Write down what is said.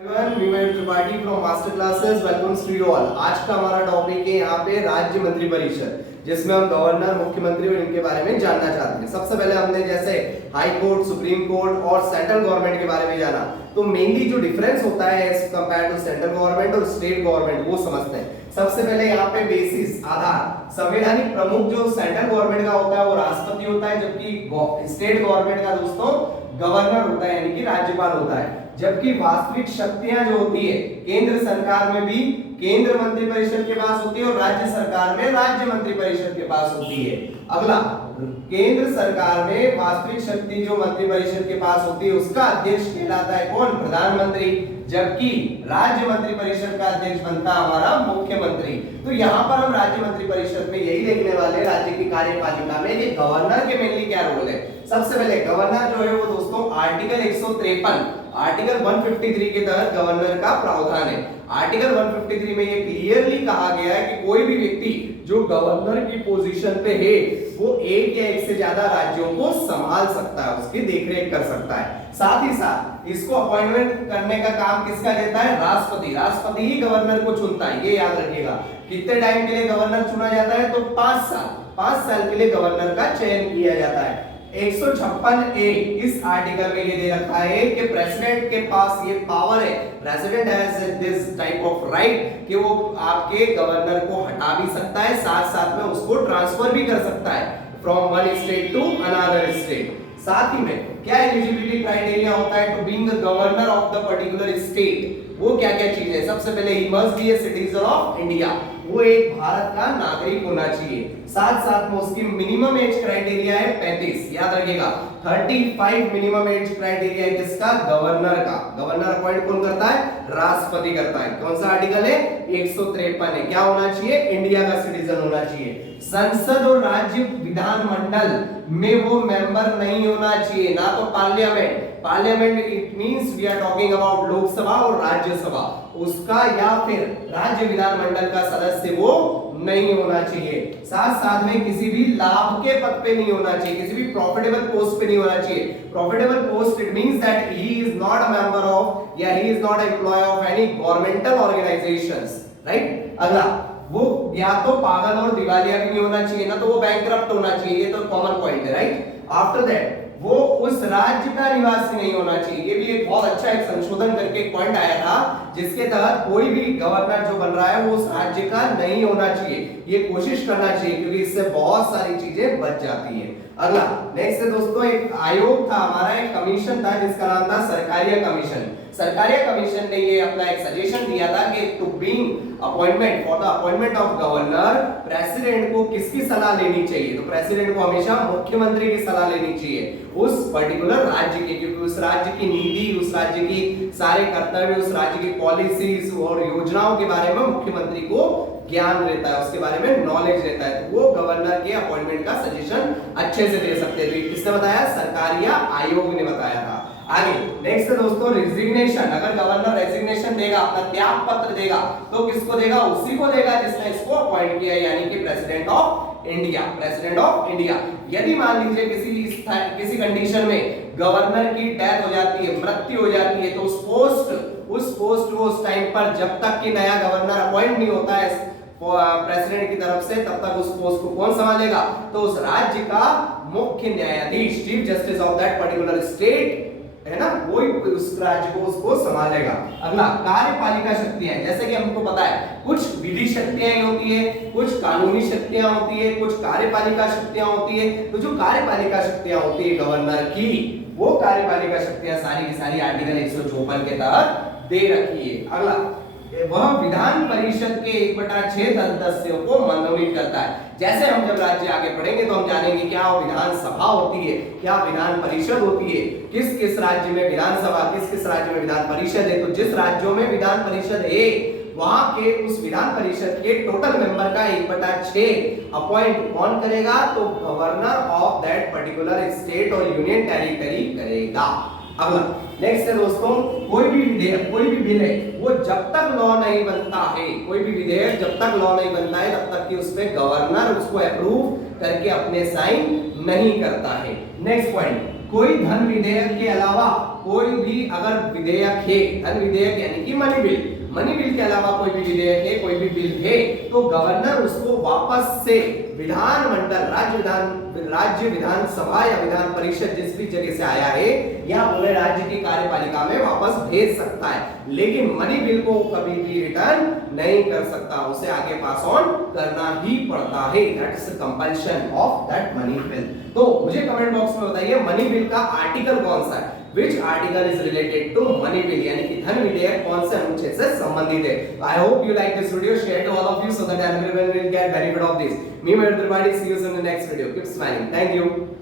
Tripathi from master classes welcomes to you all. आज का हमारा टॉपिक है यहाँ पे राज्य मंत्री परिषद, जिसमें हम गवर्नर, मुख्यमंत्री और इनके बारे में जानना चाहते हैं। सबसे पहले हमने जैसे हाई कोर्ट, सुप्रीम कोर्ट और सेंट्रल गवर्नमेंट के बारे में जाना, तो मेनली जो डिफरेंस होता है as compared to central government और स्टेट गवर्नमेंट वो समझते हैं। सबसे पहले यहाँ पे बेसिस आधार, संवैधानिक प्रमुख जो सेंट्रल गवर्नमेंट का होता है वो राष्ट्रपति होता है, जबकि स्टेट गवर्नमेंट का दोस्तों गवर्नर होता है यानी कि राज्यपाल होता है। जबकि वास्तविक शक्तियां जो होती है केंद्र सरकार में भी केंद्र मंत्री परिषद के पास होती है और राज्य सरकार में राज्य मंत्री परिषद के पास होती है। अगला, केंद्र सरकार में वास्तविक शक्ति जो मंत्री परिषद के पास होती है उसका अध्यक्ष कहलाता है कौन? प्रधानमंत्री। जबकि राज्य मंत्री परिषद का अध्यक्ष बनता है हमारा मुख्यमंत्री। तो यहाँ पर हम राज्य मंत्री परिषद में यही देखने वाले राज्य की कार्यपालिका में कि गवर्नर के मेनली क्या रोल है। सबसे पहले गवर्नर जो है वो दोस्तों आर्टिकल 153 आर्टिकल 153 के तहत गवर्नर का प्रावधान है। आर्टिकल 153 में ये क्लियरली कहा गया है कि कोई भी व्यक्ति जो गवर्नर की पोजीशन पे है वो एक या एक से ज्यादा राज्यों को संभाल सकता है, उसकी देखरेख कर सकता है। साथ ही साथ इसको अपॉइंटमेंट करने का काम किसका देता है? राष्ट्रपति। राष्ट्रपति ही गवर्नर को चुनता है, ये याद रखिएगा। कितने टाइम के लिए गवर्नर चुना जाता है? तो 5 साल। 5 साल के लिए गवर्नर का चयन किया जाता है। 156 ए इस आर्टिकल में ये दे रखा है कि प्रेसिडेंट के पास ये पावर है, president has this type of right कि वो आपके गवर्नर को हटा भी सकता है, साथ साथ में उसको ट्रांसफर भी कर सकता है from one state to another state. साथ ही में क्या एलिजिबिलिटी क्राइटेरिया होता है to being the governor of the particular state? वो क्या क्या चीज है? सबसे पहले ही must be a citizen of India, वो एक भारत का नागरिक होना चाहिए। साथ साथ में उसकी मिनिमम एज क्राइटेरिया है 35, याद रखिएगा। 35 मिनिमम एज क्राइटेरिया है किसका? गवर्नर का। गवर्नर अपॉइंट कौन करता है? राष्ट्रपति करता है। कौन सा आर्टिकल है? 153 है। क्या होना चाहिए? इंडिया का सिटीजन होना चाहिए। संसद और राज्य विधानमंडल में वो मेंबर नहीं होना चाहिए, ना तो parliament. Parliament it means we are talking about Lok Sabha और राज्यसभा, उसका या फिर राज्य विधानमंडल का सदस्य वो नहीं होना चाहिए। साथ साथ में किसी भी लाभ के पद पे नहीं होना चाहिए, किसी भी प्रॉफिटेबल पोस्ट पे नहीं होना चाहिए। Profitable post it means that he is not a member of या he is not employ of any governmental organisations, right. अगला, वो या तो पागल और दिवालिया भी नहीं होना चाहिए, ना तो वो बैंकरप्ट होना चाहिए, ये तो कॉमन पॉइंट है, राइट। आफ्टर दैट वो उस राज्य का निवासी नहीं होना चाहिए। ये भी एक बहुत अच्छा एक संशोधन करके एक पॉइंट आया था जिसके तहत कोई भी गवर्नर जो बन रहा है वो उस राज्य का नहीं होना चाहिए, ये कोशिश करना चाहिए क्योंकि इससे बहुत सारी चीजें बच जाती है। अगला, नेक्स्ट है दोस्तों, एक आयोग था हमारा, एक कमीशन था जिसका नाम था सरकारिया कमीशन। सरकारिया कमीशन ने ये अपना एक सजेशन दिया था कि to being appointment for the appointment of governor, president को किसकी सलाह लेनी चाहिए? तो प्रेसिडेंट को हमेशा मुख्यमंत्री की सलाह लेनी चाहिए उस पर्टिकुलर राज्य की, क्योंकि उस राज्य की नीति, उस राज्य की सारे कर्तव्य, उस राज्य की पॉलिसीज और योजनाओं के बारे में मुख्यमंत्री को ज्ञान रहता है, उसके बारे में नॉलेज रहता है, तो वो गवर्नर के अपॉइंटमेंट का सजेशन अच्छे से दे सकते हैं। तो किसने बताया? सरकारिया आयोग ने बताया था। आगे नेक्स्ट है दोस्तों रिजिग्नेशन। अगर गवर्नर रेजिग्नेशन देगा, अपना त्याग पत्र देगा, तो किसको देगा? उसी को देगा जिसने इसको अपॉइंट किया, यानी कि president of India. President of India. यदि मान लीजिए किसी कंडीशन में गवर्नर की डेथ हो जाती है, मृत्यु हो जाती है, तो उस पोस्ट को उस टाइम पर जब तक कि नया गवर्नर अपॉइंट नहीं होता है प्रेसिडेंट की तरफ से, तब तक उस पोस्ट को कौन संभालेगा? तो उस राज्य का मुख्य न्यायाधीश, chief justice of that particular state है ना, वही उस राज्य को उसको संभालेगा। अगला, कार्यपालिका शक्तियां। जैसे कि हमको पता है कुछ विधि शक्तियां होती है, कुछ कानूनी शक्तियां होती है, कुछ कार्यपालिका शक्तियां होती है। तो जो कार्यपालिका शक्तियां होती है गवर्नर की, वो कार्यपालिका शक्तियां सारी की सारी आर्टिकल 154 के तहत दे रखी है। अगला, वह विधान परिषद के 1/6 सदस्यों को मनोनीत करता है। जैसे हम जब राज्य आगे बढ़ेंगे तो हम जानेंगे क्या विधानसभा होती है, क्या विधान परिषद होती है, किस किस राज्य में विधानसभा, किस किस राज्य में विधान परिषद है। तो जिस राज्यों में विधान परिषद है वहां के उस विधान परिषद के टोटल मेंबर का 1/6 अपॉइंट कौन करेगा? तो governor of that particular state और यूनियन टेरिटरी करेगा। अगला, नेक्स्ट है दोस्तों, कोई भी विधेयक, कोई भी बिल है, वो जब तक लॉ नहीं बनता है, कोई भी विधेयक जब तक लॉ नहीं बनता है तब तक कि उसमें गवर्नर उसको अप्रूव करके अपने साइन नहीं करता है। नेक्स्ट पॉइंट, कोई धन विधेयक के अलावा कोई भी अगर विधेयक है, धन विधेयक यानी कि मनी बिल के अलावा कोई भी विधेयक है, कोई भी बिल है, तो गवर्नर उसको वापस से विधानमंडल, राज्य विधानसभा या विधान परिषद जिस भी जगह से आया है या पूरे राज्य की कार्यपालिका में वापस भेज सकता है, लेकिन मनी बिल को कभी भी रिटर्न नहीं कर सकता, उसे आगे पास ऑन करना ही पड़ता है। That is compulsion of that money bill. तो मुझे कमेंट बॉक्स में बताइए मनी बिल का आर्टिकल कौन सा है, which article is related to money bill, यानी कि धन विधेयक कौन से अनुच्छेद से संबंधित है। I hope you like this video, share to all of you so that everyone will get benefit of this. Me, Mayur Tripathi, see you soon in the next video. Keep smiling. Thank you.